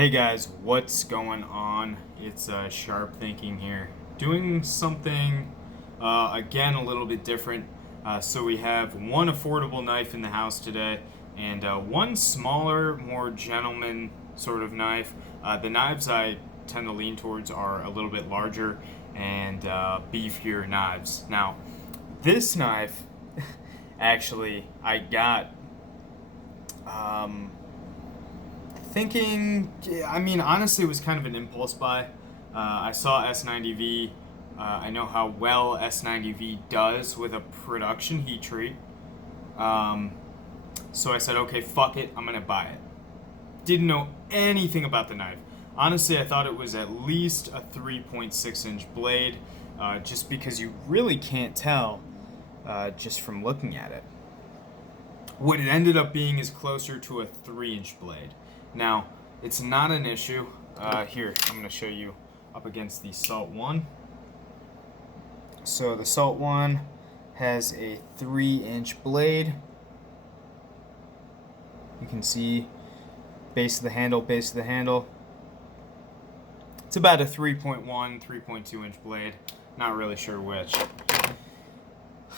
Hey guys, what's going on? It's Sharp Thinking here. Doing something, again, a little bit different. So we have one affordable knife in the house today and one smaller, more gentleman sort of knife. The knives I tend to lean towards are a little bit larger and beefier knives. Now, this knife, actually, I got thinking, I mean, honestly, it was kind of an impulse buy. I saw S90V. I know how well S90V does with a production heat treat. So I said, okay, fuck it, I'm gonna buy it. Didn't know anything about the knife. Honestly, I thought it was at least a 3.6 inch blade, just because you really can't tell just from looking at it. What it ended up being is closer to a 3-inch blade. Now, it's not an issue. Here, I'm going to show you up against the Salt 1. So the Salt 1 has a 3-inch blade. You can see base of the handle, base of the handle. It's about a 3.1, 3.2 inch blade. Not really sure which.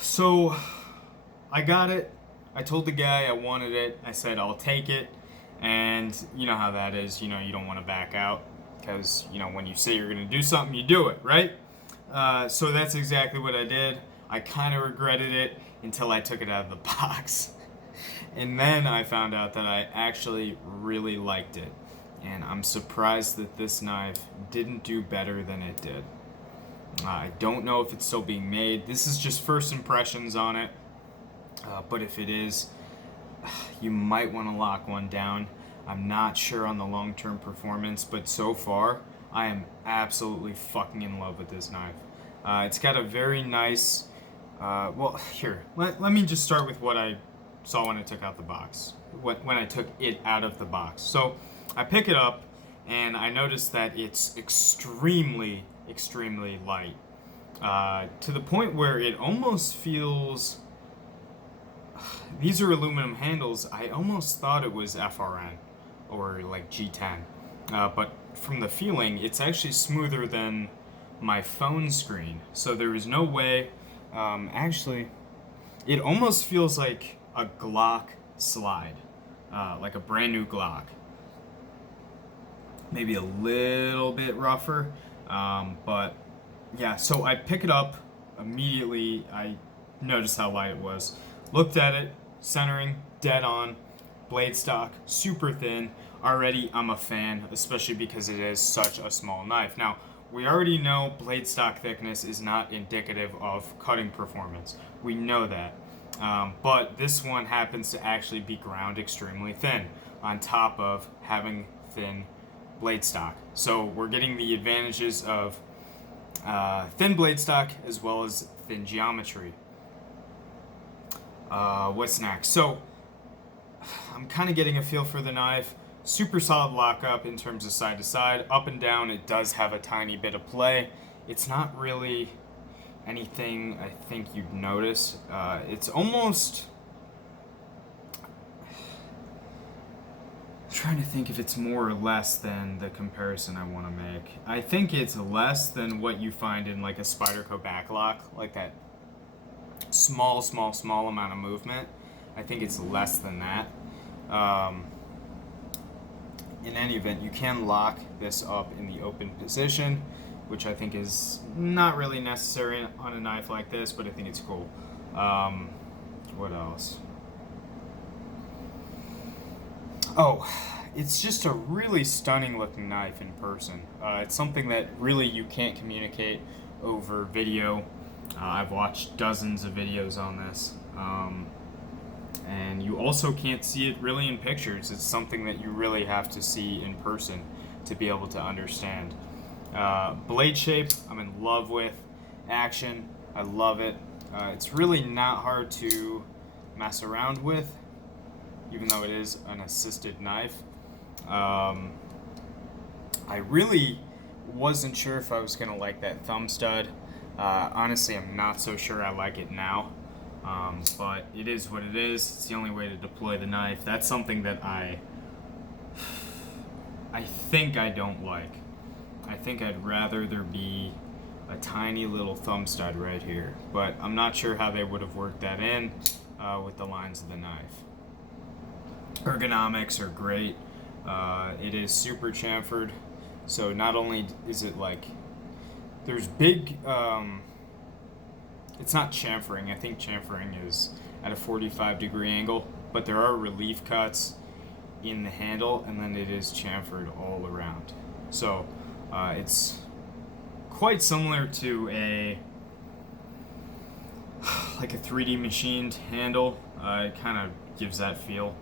So I got it. I told the guy I wanted it. I said I'll take it. And you know how that is. You know, you don't want to back out because, you know, when you say you're going to do something, you do it, right? So that's exactly what I did. I kind of regretted it until I took it out of the box. And then I found out that I actually really liked it. And I'm surprised that this knife didn't do better than it did. I don't know if it's still being made. This is just first impressions on it. But if it is, you might want to lock one down. I'm not sure on the long-term performance, but so far, I am absolutely fucking in love with this knife. It's got a very nice, well, here, let me just start with what I saw when I took out the box, when I took it out of the box. So I pick it up, and I notice that it's extremely, extremely light, to the point where it almost feels. These are aluminum handles. I almost thought it was FRN or like G10, but from the feeling, it's actually smoother than my phone screen. So there is no way. Actually, it almost feels like a Glock slide, like a brand new Glock. Maybe a little bit rougher, but yeah. So I pick it up immediately. I noticed how light it was. Looked at it, centering, dead on, blade stock, super thin. Already I'm a fan, especially because it is such a small knife. Now, we already know blade stock thickness is not indicative of cutting performance. We know that. But this one happens to actually be ground extremely thin, on top of having thin blade stock. So we're getting the advantages of thin blade stock as well as thin geometry. What's next? So, I'm kind of getting a feel for the knife. Super solid lockup in terms of side to side. Up and down, it does have a tiny bit of play. It's not really anything I think you'd notice. It's almost. I'm trying to think if it's more or less than the comparison I want to make. I think it's less than what you find in like a Spyderco backlock, like that small amount of movement. I think it's less than that. In any event, you can lock this up in the open position, which I think is not really necessary on a knife like this, but I think it's cool. What else? Oh, it's just a really stunning looking knife in person. It's something that really you can't communicate over video. I've watched dozens of videos on this, and you also can't see it really in pictures. It's something that you really have to see in person to be able to understand. Blade shape, I'm in love with. Action, I love it. It's really not hard to mess around with, even though it is an assisted knife. I really wasn't sure if I was going to like that thumb stud. Honestly, I'm not so sure I like it now, but it is what it is. It's the only way to deploy the knife. That's something that I I think I don't like. I think I'd rather there be a tiny little thumb stud right here, but I'm not sure how they would have worked that in with the lines of the knife. Ergonomics Are Great. It is super chamfered, so not only is it like there's big it's not chamfering. I think chamfering is at a 45-degree angle, but there are relief cuts in the handle, and then it is chamfered all around. So it's quite similar to a 3D machined handle. It kind of gives that feel,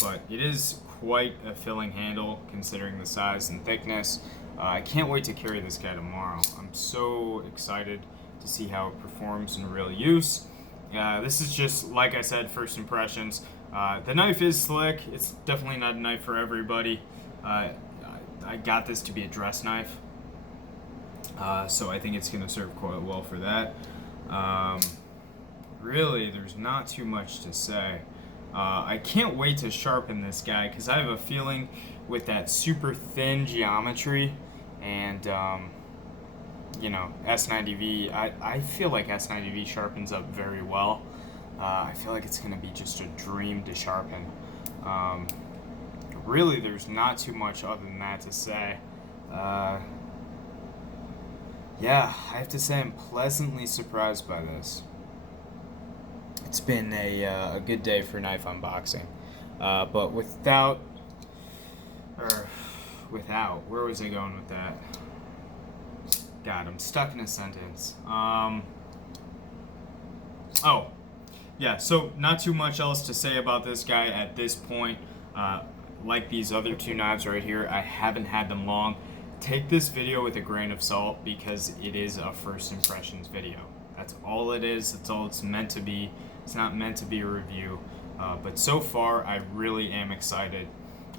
but it is quite a filling handle considering the size and thickness. I can't wait to carry this guy tomorrow. I'm so excited to see how it performs in real use. This is just, like I said, first impressions. The knife is slick. It's definitely not a knife for everybody. I got this to be a dress knife, so I think it's going to serve quite well for that. Really, there's not too much to say. I can't wait to sharpen this guy because I have a feeling with that super thin geometry and S90V, I feel like S90V sharpens up very well. I feel like it's going to be just a dream to sharpen. Really, there's not too much other than that to say. Yeah, I have to say I'm pleasantly surprised by this. It's been a good day for knife unboxing. But without, where was I going with that? God, I'm stuck in a sentence. Oh, yeah, so not too much else to say about this guy at this point. Like these other two knives right here, I haven't had them long. Take this video with a grain of salt because it is a first impressions video. That's all it is. That's all it's meant to be. It's not meant to be a review. But so far, I really am excited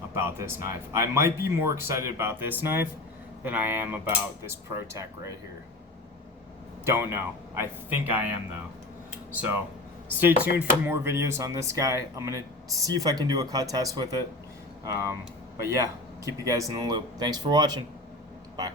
about this knife. I might be more excited about this knife than I am about this ProTech right here. Don't know. I think I am though. So stay tuned for more videos on this guy. I'm gonna see if I can do a cut test with it. But yeah, keep you guys in the loop. Thanks for watching. Bye.